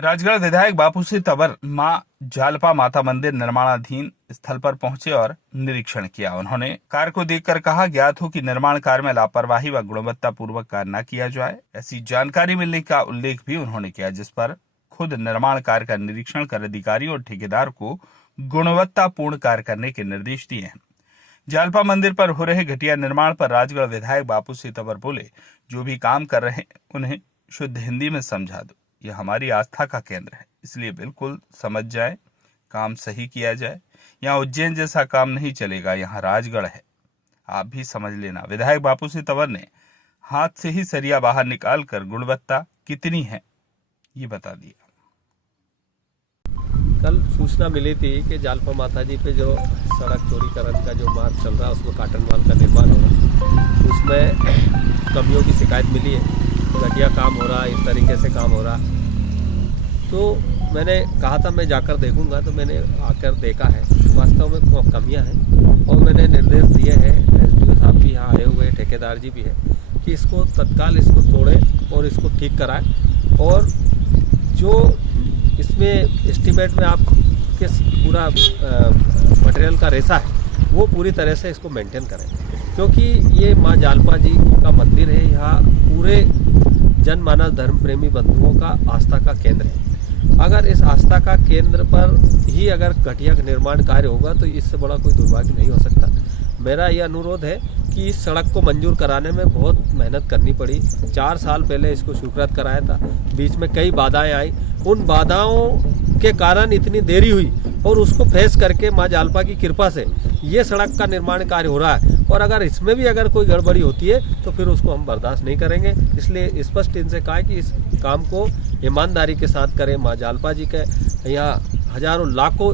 राजगढ़ विधायक बापूसिंह तंवर मां जालपा माता मंदिर निर्माणाधीन स्थल पर पहुंचे और निरीक्षण किया। उन्होंने कार्य को देखकर कहा, ज्ञात हो कि निर्माण कार्य में लापरवाही व गुणवत्ता पूर्वक कार्य न किया जाए। ऐसी जानकारी मिलने का उल्लेख भी उन्होंने किया, जिस पर खुद निर्माण कार्य का निरीक्षण कर अधिकारियों और ठेकेदार को गुणवत्तापूर्ण कार्य करने के निर्देश दिए हैं। जालपा मंदिर पर हो रहे घटिया निर्माण पर राजगढ़ विधायक बापूसिंह तंवर बोले, जो भी काम कर रहे हैं उन्हें शुद्ध हिंदी में समझा दो। यह हमारी आस्था का केंद्र है, इसलिए बिल्कुल समझ जाए, काम सही किया जाए। यहाँ उज्जैन जैसा काम नहीं चलेगा, यहाँ राजगढ़ है, आप भी समझ लेना। विधायक बापूसिंह तंवर ने हाथ से ही सरिया बाहर निकालकर गुणवत्ता कितनी है ये बता दिया। कल सूचना मिली थी कि जालपा माता जी पे जो सड़क चौड़ीकरण का जो मार्ग चल रहा है उसमें काटन वाल का निर्माण हो रहा है, उसमें कमियों की शिकायत मिली है, घटिया काम हो रहा है, इस तरीके से काम हो रहा। तो मैंने कहा था मैं जाकर देखूंगा, तो मैंने आकर देखा है वास्तव में कमियां हैं और मैंने निर्देश दिए हैं, एसडीओ साहब भी यहाँ आए हुए, ठेकेदार जी भी है, कि इसको तत्काल इसको तोड़ें और इसको ठीक कराएं और जो इसमें एस्टीमेट में आपके पूरा मटेरियल का रेसा है वो पूरी तरह से इसको मेंटेन करें, क्योंकि ये माँ जालपा जी का मंदिर है, यहाँ पूरे जनमानस धर्म प्रेमी बंधुओं का आस्था का केंद्र है। अगर इस आस्था का केंद्र पर ही अगर घटिया निर्माण कार्य होगा तो इससे बड़ा कोई दुर्भाग्य नहीं हो सकता। मेरा ये अनुरोध है कि इस सड़क को मंजूर कराने में बहुत मेहनत करनी पड़ी। 4 साल पहले इसको स्वीकृत कराया था, बीच में कई बाधाएं आई, उन बाधाओं के कारण इतनी देरी हुई और उसको फेस करके माँ जालपा की कृपा से ये सड़क का निर्माण कार्य हो रहा है। और अगर इसमें भी अगर कोई गड़बड़ी होती है तो फिर उसको हम बर्दाश्त नहीं करेंगे। इसलिए स्पष्ट इनसे कहा कि इस काम को ईमानदारी के साथ करें। माँ जालपा जी के यहाँ हजारों लाखों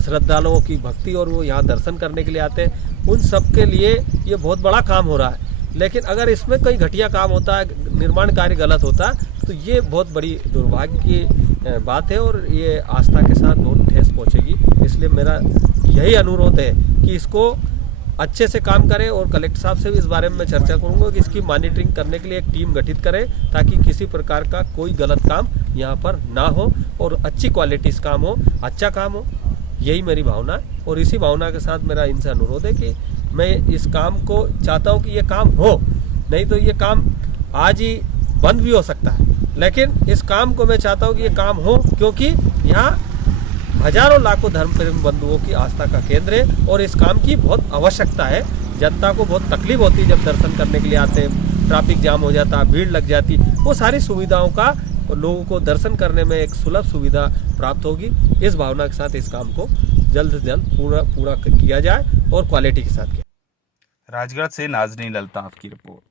श्रद्धालुओं की भक्ति और वो यहाँ दर्शन करने के लिए आते हैं, उन सब के लिए ये बहुत बड़ा काम हो रहा है। लेकिन अगर इसमें कोई घटिया काम होता है, निर्माण कार्य गलत होता है, तो ये बहुत बड़ी दुर्भाग्य की बात है और ये आस्था के साथ बहुत ठेस पहुंचेगी। इसलिए मेरा यही अनुरोध है कि इसको अच्छे से काम करें और कलेक्टर साहब से भी इस बारे में मैं चर्चा करूंगा कि इसकी मॉनिटरिंग करने के लिए एक टीम गठित करें, ताकि किसी प्रकार का कोई गलत काम यहाँ पर ना हो और अच्छी क्वालिटी से काम हो, अच्छा काम हो। यही मेरी भावना है और इसी भावना के साथ मेरा इनसे अनुरोध है कि मैं इस काम को चाहता हूँ कि ये काम हो, नहीं तो ये काम आज ही बंद भी हो सकता है, लेकिन इस काम को मैं चाहता हूँ कि ये काम हो, क्योंकि यहाँ हजारों लाखों धर्म प्रेमी बंधुओं की आस्था का केंद्र है और इस काम की बहुत आवश्यकता है। जनता को बहुत तकलीफ होती है जब दर्शन करने के लिए आते हैं, ट्रैफिक जाम हो जाता, भीड़ लग जाती, वो सारी सुविधाओं का लोगों को दर्शन करने में एक सुलभ सुविधा प्राप्त होगी। इस भावना के साथ इस काम को जल्द से जल्द पूरा किया जाए और क्वालिटी के साथ किया। राजगढ़ से नाजनीन अल्ताफ की रिपोर्ट।